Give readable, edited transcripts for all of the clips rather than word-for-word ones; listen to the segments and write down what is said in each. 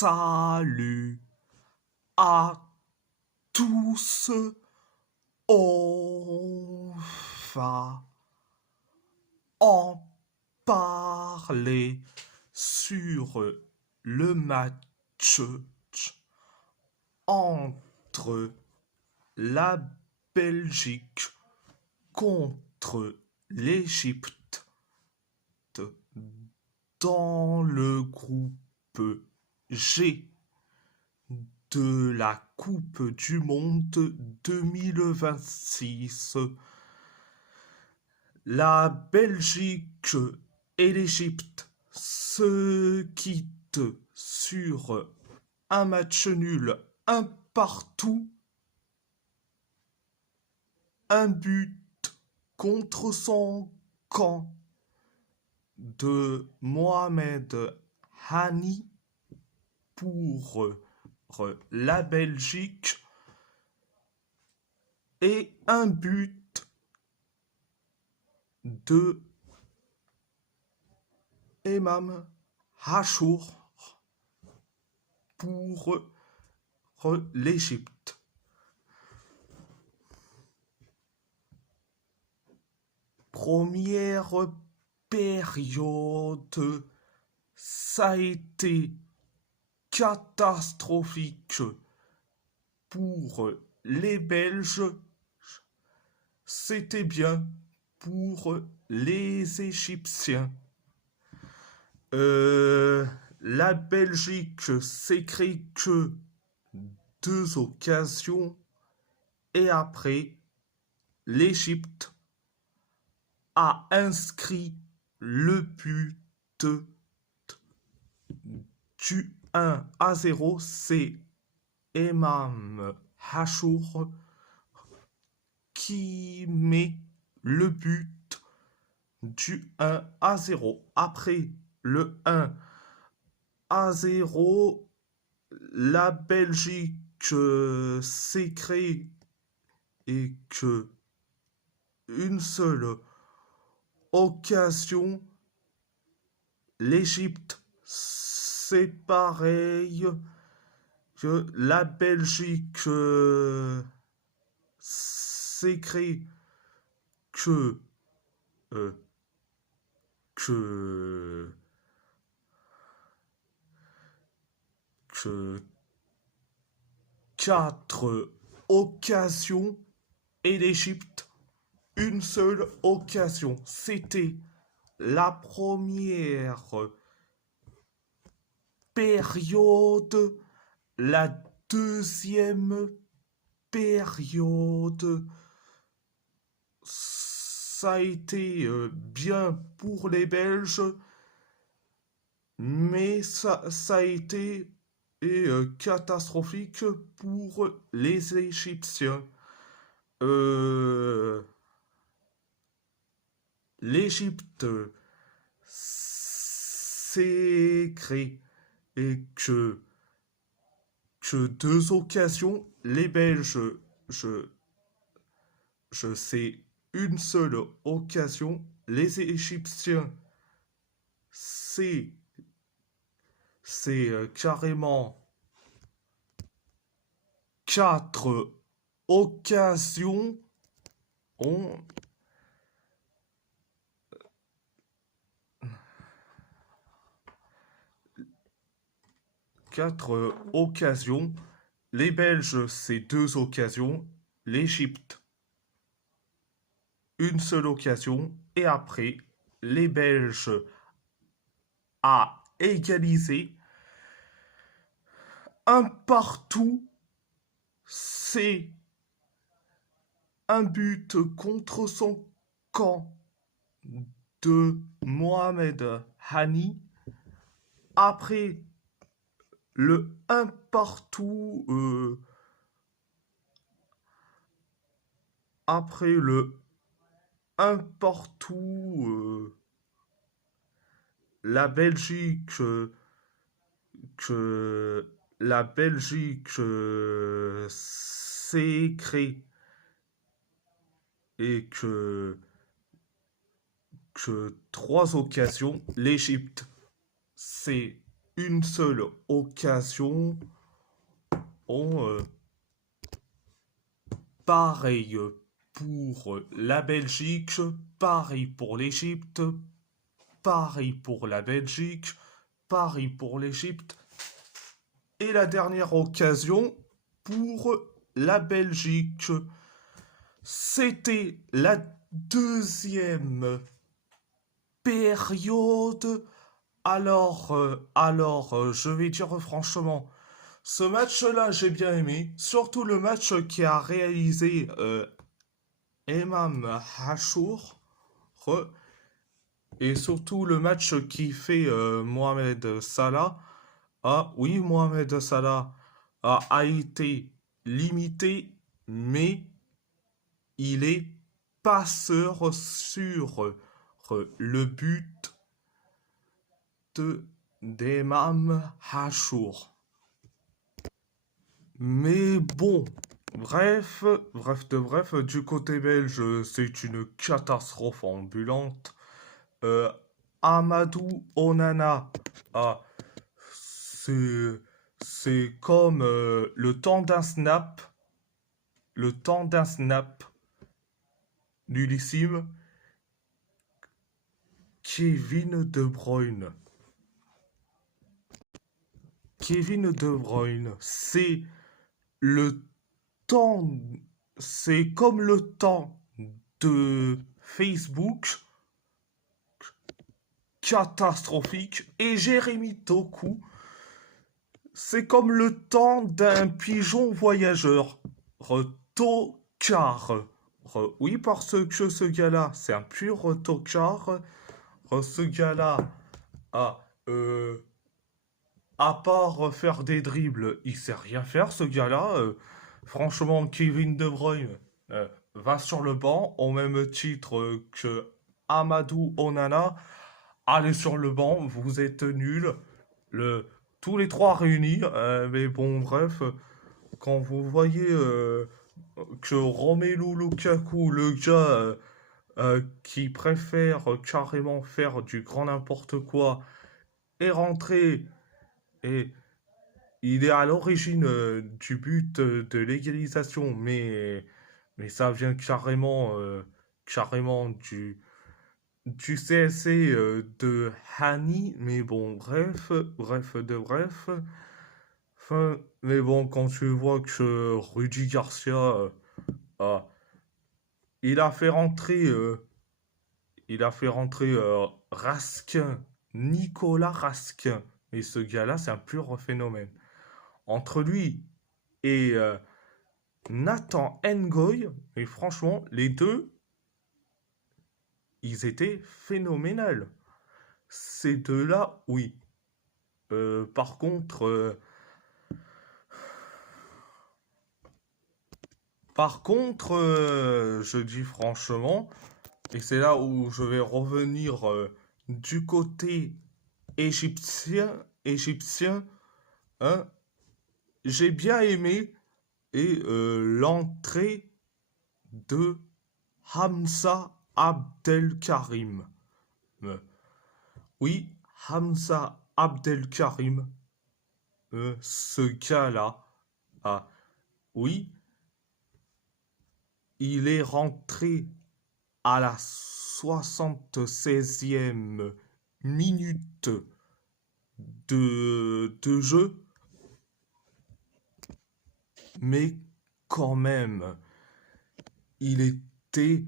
Salut à tous, on va en parler sur le match entre la Belgique contre l'Égypte dans le groupe G de la Coupe du Monde 2026. La Belgique et l'Égypte se quittent sur un match nul, un partout, un but contre son camp de Mohamed Hani pour la Belgique et un but de Imam Hachour pour l'Égypte. Première période, ça a été catastrophique pour les Belges. C'était bien pour les Égyptiens. La Belgique s'est créé que 2 occasions et après, l'Égypte a inscrit le but du 1-0. C'est Imam Hachour qui met le but du 1-0. Après le 1-0, la Belgique s'est créée et que une seule occasion. L'Égypte, c'est pareil que la Belgique s'est créée que euh, que que 4 occasions et l'Égypte une seule occasion. C'était la première période. La deuxième période, ça a été bien pour les Belges, mais ça a été catastrophique pour les Égyptiens. L'Égypte s'est créée et que 2 occasions. Les Belges, je sais une seule occasion. Les Égyptiens, c'est carrément 4 occasions. On 4 occasions. Les Belges, c'est 2 occasions. L'Égypte, une seule occasion. Et après, les Belges a égalisé. Un partout, c'est un but contre son camp de Mohamed Hani. Après le un partout, après le un partout, la Belgique que la Belgique s'est créée et que 3 occasions. L'Égypte, c'est une seule occasion. Pareil pour la Belgique, pareil pour l'Égypte, pareil pour la Belgique, pareil pour l'Égypte. Et la dernière occasion pour la Belgique. C'était la deuxième période. Alors, je vais dire franchement, ce match-là, j'ai bien aimé. Surtout le match qui a réalisé Imam Hachour. Et surtout le match qui fait Mohamed Salah. Ah oui, Mohamed Salah a été limité, mais il est passeur sur le but d'Imam Hachour. Mais bon, bref, du côté belge, c'est une catastrophe ambulante. Euh, Amadou Onana, ah, c'est, c'est comme le temps d'un snap, nullissime. Kevin De Bruyne. Kevin De Bruyne, le temps, c'est comme le temps de Facebook, catastrophique, et Jérémy Toku, c'est comme le temps d'un pigeon voyageur, tocard. Oui, parce que ce gars-là, c'est un pur tocard. Ce gars-là a, à part faire des dribbles, il sait rien faire, ce gars-là. Franchement, Kevin De Bruyne va sur le banc au même titre que Amadou Onana. Allez sur le banc, vous êtes nuls. Le, tous les trois réunis. Mais bon, bref, quand vous voyez que Romelu Lukaku, le gars qui préfère carrément faire du grand n'importe quoi, est rentré et il est à l'origine du but de l'égalisation, mais ça vient carrément du CSC de Hani. Mais bon, bref. Enfin, mais bon, quand tu vois que Rudy Garcia, ah, il a fait rentrer, euh, il a fait rentrer Raskin, Nicolas Raskin. Et ce gars-là, c'est un pur phénomène. Entre lui et Nathan Ngoy, et franchement, les deux, ils étaient phénoménales. Ces deux-là, oui. Par contre, je dis franchement, et c'est là où je vais revenir du côté égyptien, hein, j'ai bien aimé et l'entrée de Hamza Abdelkarim. Euh, oui, Hamza Abdelkarim, ce gars-là, ah, oui, il est rentré à la 76e minute de jeu, mais quand même, il était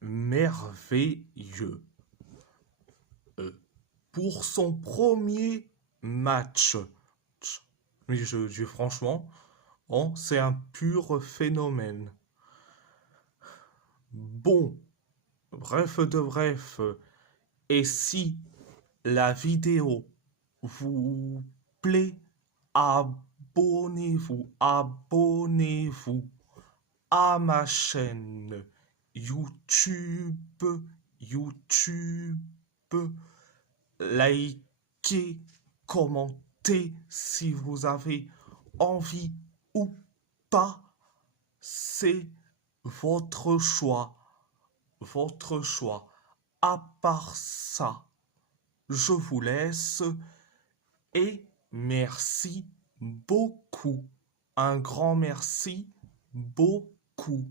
merveilleux. Pour son premier match, mais je dis franchement, oh, c'est un pur phénomène. Bon, bref, et si la vidéo vous plaît, abonnez-vous à ma chaîne YouTube, likez, commentez si vous avez envie ou pas, c'est votre choix. À part ça, je vous laisse Et merci beaucoup. Un grand merci beaucoup.